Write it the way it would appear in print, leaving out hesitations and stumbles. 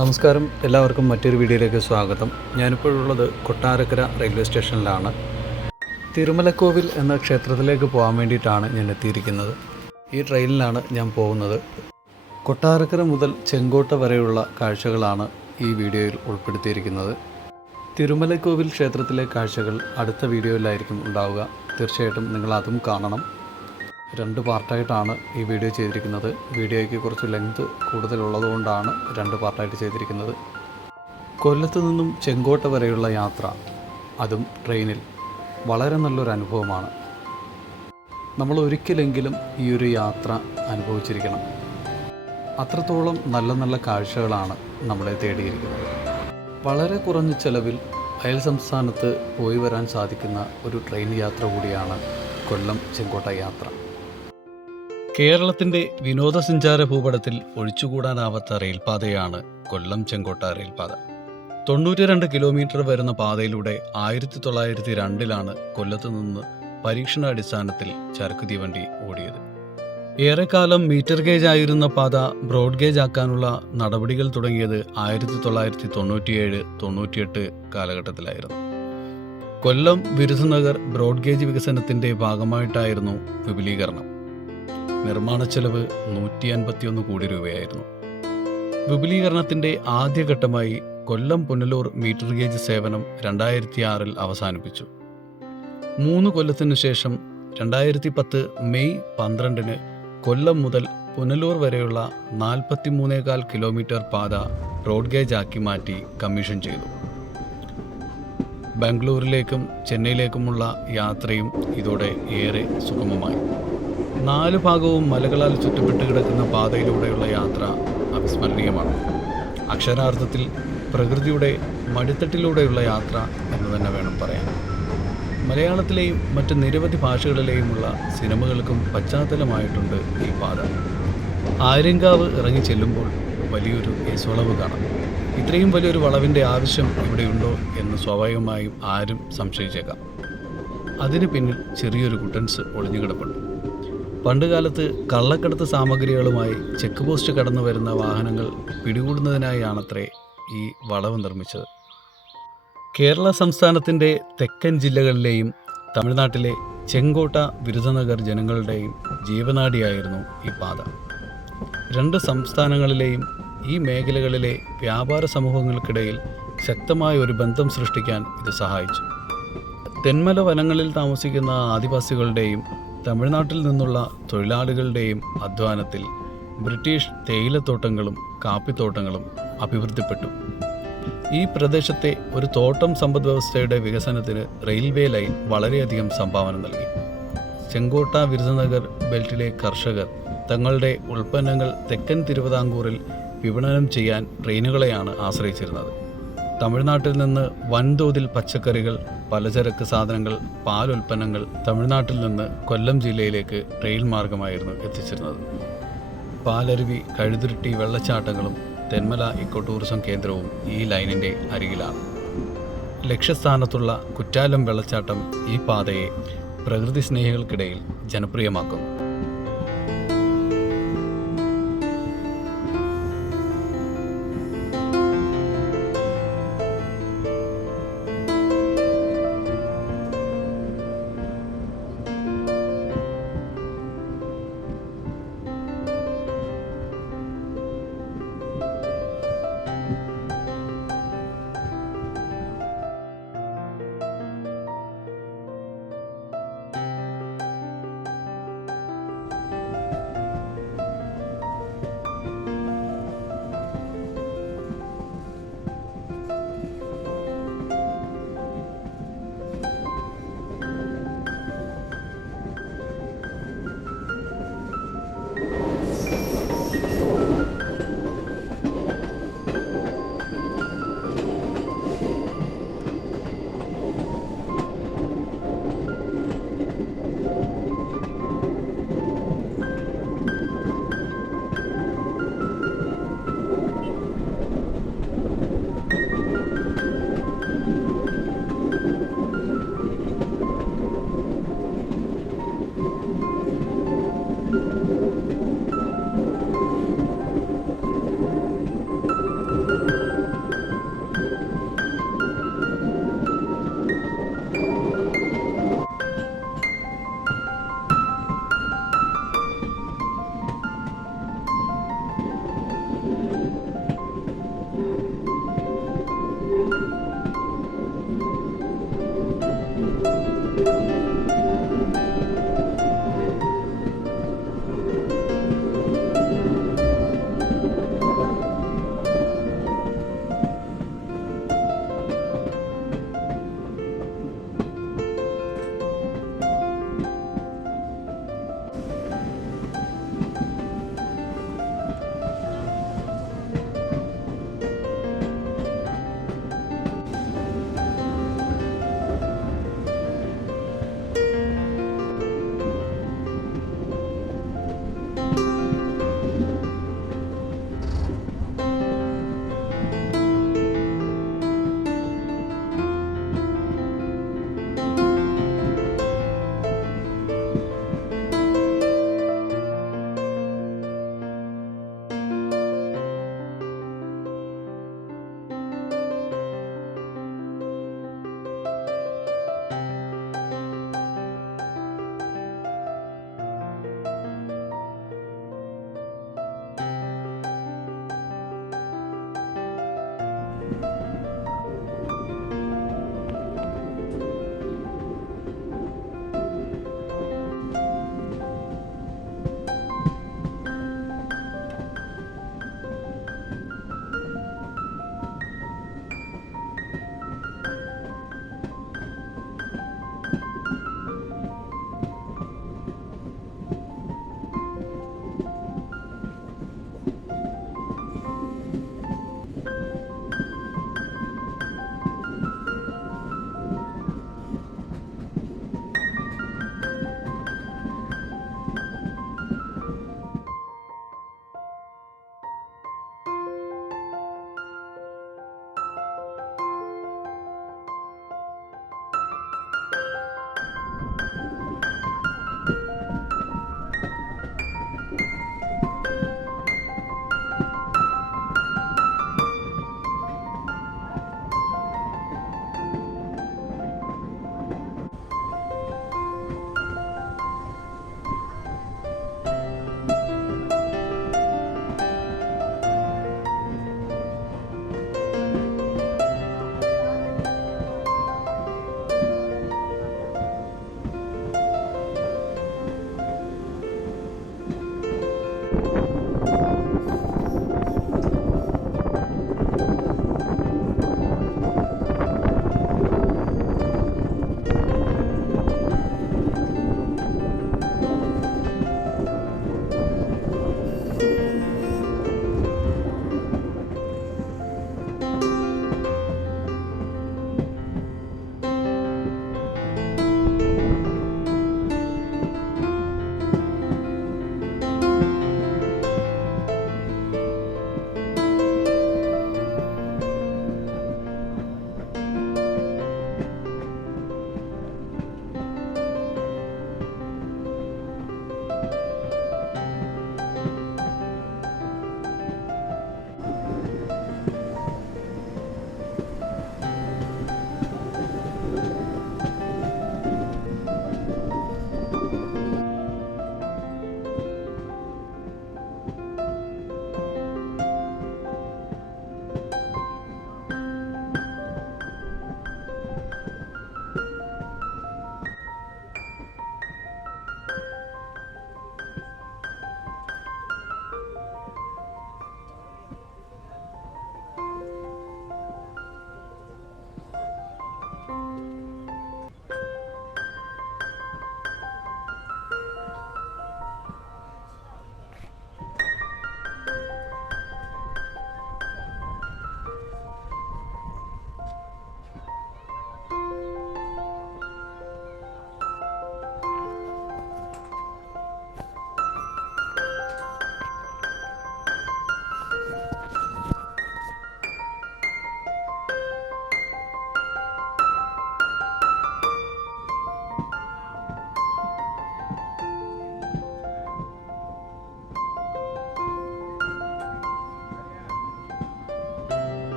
നമസ്കാരം, എല്ലാവർക്കും മറ്റൊരു വീഡിയോയിലേക്ക് സ്വാഗതം. ഞാനിപ്പോഴുള്ളത് കൊട്ടാരക്കര റെയിൽവേ സ്റ്റേഷനിലാണ്. തിരുമലക്കോവിൽ എന്ന ക്ഷേത്രത്തിലേക്ക് പോകാൻ വേണ്ടിയിട്ടാണ് ഞാൻ എത്തിയിരിക്കുന്നത്. ഈ ട്രെയിനിലാണ് ഞാൻ പോകുന്നത്. കൊട്ടാരക്കര മുതൽ ചെങ്കോട്ട വരെയുള്ള കാഴ്ചകളാണ് ഈ വീഡിയോയിൽ ഉൾപ്പെടുത്തിയിരിക്കുന്നത്. തിരുമലക്കോവിൽ ക്ഷേത്രത്തിലെ കാഴ്ചകൾ അടുത്ത വീഡിയോയിലായിരിക്കും ഉണ്ടാവുക. തീർച്ചയായിട്ടും നിങ്ങൾ അതും കാണണം. 2 പാർട്ടായിട്ടാണ് ഈ വീഡിയോ ചെയ്തിരിക്കുന്നത്. വീഡിയോയ്ക്ക് കുറച്ച് ലെങ്ത് കൂടുതലുള്ളതുകൊണ്ടാണ് 2 പാർട്ടായിട്ട് ചെയ്തിരിക്കുന്നത്. കൊല്ലത്ത് നിന്നും ചെങ്കോട്ട വരെയുള്ള യാത്ര, അതും ട്രെയിനിൽ, വളരെ നല്ലൊരു അനുഭവമാണ്. നമ്മൾ ഒരിക്കലെങ്കിലും ഈ ഒരു യാത്ര അനുഭവിച്ചിരിക്കണം. അത്രത്തോളം നല്ല നല്ല കാഴ്ചകളാണ് നമ്മളെ തേടിയിരിക്കുന്നത്. വളരെ കുറഞ്ഞ ചെലവിൽ അയൽ സംസ്ഥാനത്ത് പോയി വരാൻ സാധിക്കുന്ന ഒരു ട്രെയിൻ യാത്ര കൂടിയാണ് കൊല്ലം ചെങ്കോട്ട യാത്ര. കേരളത്തിൻ്റെ വിനോദസഞ്ചാര ഭൂപടത്തിൽ ഒഴിച്ചുകൂടാനാവാത്ത റെയിൽപാതയാണ് കൊല്ലം ചെങ്കോട്ട റെയിൽപാത. 92 കിലോമീറ്റർ വരുന്ന പാതയിലൂടെ 1902 കൊല്ലത്ത് നിന്ന് പരീക്ഷണാടിസ്ഥാനത്തിൽ ചരക്ക് തീവണ്ടി ഓടിയത്. ഏറെക്കാലം മീറ്റർ ഗേജ് ആയിരുന്ന പാത ബ്രോഡ് ഗേജ് ആക്കാനുള്ള നടപടികൾ തുടങ്ങിയത് 1997-98 കാലഘട്ടത്തിലായിരുന്നു. കൊല്ലം വിരുധനഗർ ബ്രോഡ് ഗേജ് വികസനത്തിൻ്റെ ഭാഗമായിട്ടായിരുന്നു വിപുലീകരണം. നിർമ്മാണ ചെലവ് 151 കോടി രൂപയായിരുന്നു. വിപുലീകരണത്തിൻ്റെ ആദ്യഘട്ടമായി കൊല്ലം പുനലൂർ മീറ്റർ ഗേജ് സേവനം 2006 അവസാനിപ്പിച്ചു. 3 കൊല്ലത്തിനു ശേഷം 2010 മെയ് 12 കൊല്ലം മുതൽ പുനലൂർ വരെയുള്ള 43.25 കിലോമീറ്റർ പാത റോഡ് ഗേജ് ആക്കി മാറ്റി കമ്മീഷൻ ചെയ്തു. ബാംഗ്ലൂരിലേക്കും ചെന്നൈയിലേക്കുമുള്ള യാത്രയും ഇതോടെ ഏറെ സുഗമമായി. 4 ഭാഗവും മലകളാൽ ചുറ്റപ്പെട്ട് കിടക്കുന്ന പാതയിലൂടെയുള്ള യാത്ര അവിസ്മരണീയമാണ്. അക്ഷരാർത്ഥത്തിൽ പ്രകൃതിയുടെ മടിത്തട്ടിലൂടെയുള്ള യാത്ര എന്ന് തന്നെ വേണം പറയാൻ. മലയാളത്തിലെയും മറ്റ് നിരവധി ഭാഷകളിലെയുമുള്ള സിനിമകൾക്കും പശ്ചാത്തലമായിട്ടുണ്ട് ഈ പാത. ആര്യങ്കാവ് ഇറങ്ങി ചെല്ലുമ്പോൾ വലിയൊരു എസ്വളവ് കാണാം. ഇത്രയും വലിയൊരു വളവിൻ്റെ ആവശ്യം ഇവിടെയുണ്ടോ എന്ന് സ്വാഭാവികമായും ആരും സംശയിച്ചേക്കാം. അതിന് പിന്നിൽ ചെറിയൊരു കുട്ടൻസ് ഒളിഞ്ഞുകിടപ്പുണ്ട്. പണ്ടുകാലത്ത് കള്ളക്കടത്ത് സാമഗ്രികളുമായി ചെക്ക് പോസ്റ്റ് കടന്നു വരുന്ന വാഹനങ്ങൾ പിടികൂടുന്നതിനായാണത്രേ ഈ വളവ് നിർമ്മിച്ചത്. കേരള സംസ്ഥാനത്തിൻ്റെ തെക്കൻ ജില്ലകളിലെയും തമിഴ്നാട്ടിലെ ചെങ്കോട്ട വിരുധനഗർ ജനങ്ങളുടെയും ജീവനാഡിയായിരുന്നു ഈ പാത. 2 സംസ്ഥാനങ്ങളിലെയും ഈ മേഖലകളിലെ വ്യാപാര സമൂഹങ്ങൾക്കിടയിൽ ശക്തമായ ഒരു ബന്ധം സൃഷ്ടിക്കാൻ ഇത് സഹായിച്ചു. തെന്മല വനങ്ങളിൽ താമസിക്കുന്ന ആദിവാസികളുടെയും തമിഴ്നാട്ടിൽ നിന്നുള്ള തൊഴിലാളികളുടെയും അധ്വാനത്തിൽ ബ്രിട്ടീഷ് തേയിലത്തോട്ടങ്ങളും കാപ്പിത്തോട്ടങ്ങളും അഭിവൃദ്ധിപ്പെട്ടു. ഈ പ്രദേശത്തെ ഒരു തോട്ടം സമ്പദ്വ്യവസ്ഥയുടെ വികസനത്തിന് റെയിൽവേ ലൈൻ വളരെയധികം സംഭാവന നൽകി. ചെങ്കോട്ട വിരുധനഗർ ബെൽറ്റിലെ കർഷകർ തങ്ങളുടെ ഉൽപ്പന്നങ്ങൾ തെക്കൻ തിരുവിതാംകൂറിൽ വിപണനം ചെയ്യാൻ ട്രെയിനുകളെയാണ് ആശ്രയിച്ചിരുന്നത്. തമിഴ്നാട്ടിൽ നിന്ന് വൻതോതിൽ പച്ചക്കറികൾ, പലചരക്ക് സാധനങ്ങൾ, പാലുൽപ്പന്നങ്ങൾ തമിഴ്നാട്ടിൽ നിന്ന് കൊല്ലം ജില്ലയിലേക്ക് റെയിൽ മാർഗമായിരുന്നു എത്തിച്ചിരുന്നത്. പാലരുവി, കഴുതുരുട്ടി വെള്ളച്ചാട്ടങ്ങളും തെന്മല ഇക്കോ ടൂറിസം കേന്ദ്രവും ഈ ലൈനിൻ്റെ അരികിലാണ്. ലക്ഷ്യസ്ഥാനത്തുള്ള കുറ്റാലം വെള്ളച്ചാട്ടം ഈ പാതയെ പ്രകൃതി സ്നേഹികൾക്കിടയിൽ ജനപ്രിയമാക്കുന്നു.